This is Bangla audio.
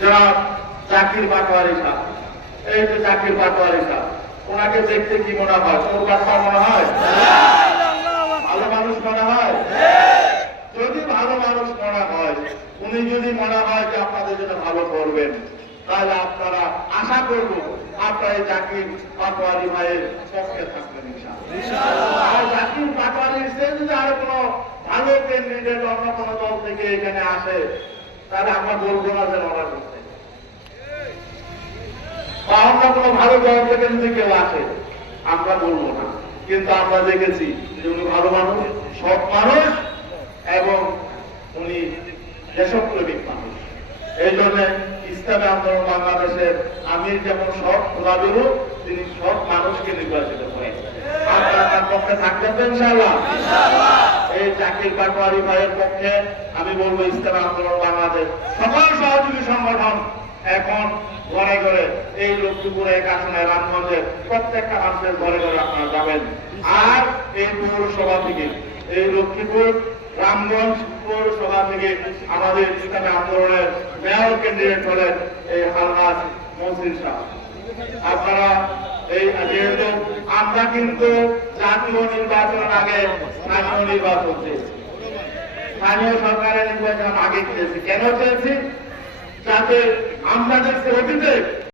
যারা চাকরির পাটোয়ারি সাহ এই যে চাকরির পাটোয়ারি সাহ ওনাকে দেখতে কি মনে হয়? তোর বাচ্চা মনে হয়? ভালো মানুষ মনে হয়? যদি ভালো মানুষ মনে হয়, উনি যদি মনে হয় যে আপনাদের জন্য ভালো করবেন, তাহলে আপনারা আশা করব আপনারা এই জাকির পাটোয়ারি ভাইয়ের পক্ষে থাকবেন। আর জাকির পাটোয়ারির সে যদি আরও কোনো ভালো ক্যান্ডিডেট অন্য কোনো দল থেকে এখানে আসে তাহলে আমরা বলব না যে ওনার করতে অন্য কোনো ভালো দল থেকে যদি কেউ আসে, আমরা বলব না। কিন্তু আমরা দেখেছি যে উনি ভালো মানুষ, সৎ মানুষ এবং উনি দেশপ্রেমিক মানুষ। এই জন্য ইসলামী আন্দোলন বাংলাদেশের আমির যেমন সৎ খোলাবিরু তিনি সৎ মানুষকে নির্বাচিত করেন আপনারা তার পক্ষে থাকবেন ইনশাআল্লাহ? জাকির পাটোয়ারি ভাইয়ের পক্ষে আমি বলব ইসলামী আন্দোলন বাংলাদেশ। সকল সহযোগী সংগঠন এখন ঘরে ঘরে এই লক্ষ্মীপুরে এক আসনে রামগঞ্জে প্রত্যেকটা মানুষের ঘরে ঘরে আপনারা যাবেন। আর এই পৌরসভা থেকে, এই লক্ষ্মীপুর রামগঞ্জ পৌরসভা থেকে আমাদের ইসলামী আন্দোলনের মেয়র ক্যান্ডিডেট হলেন এই হালনাজ মহসিন শাহ। আপনারা এই যেহেতু আমরা কিন্তু জাতীয় নির্বাচন আগে স্থানীয় নির্বাচন চেয়েছি। স্থানীয় সরকারের নির্বাচন আগে চেয়েছি। কেন চেয়েছি? যাতে আমরা দেখছি অতীতে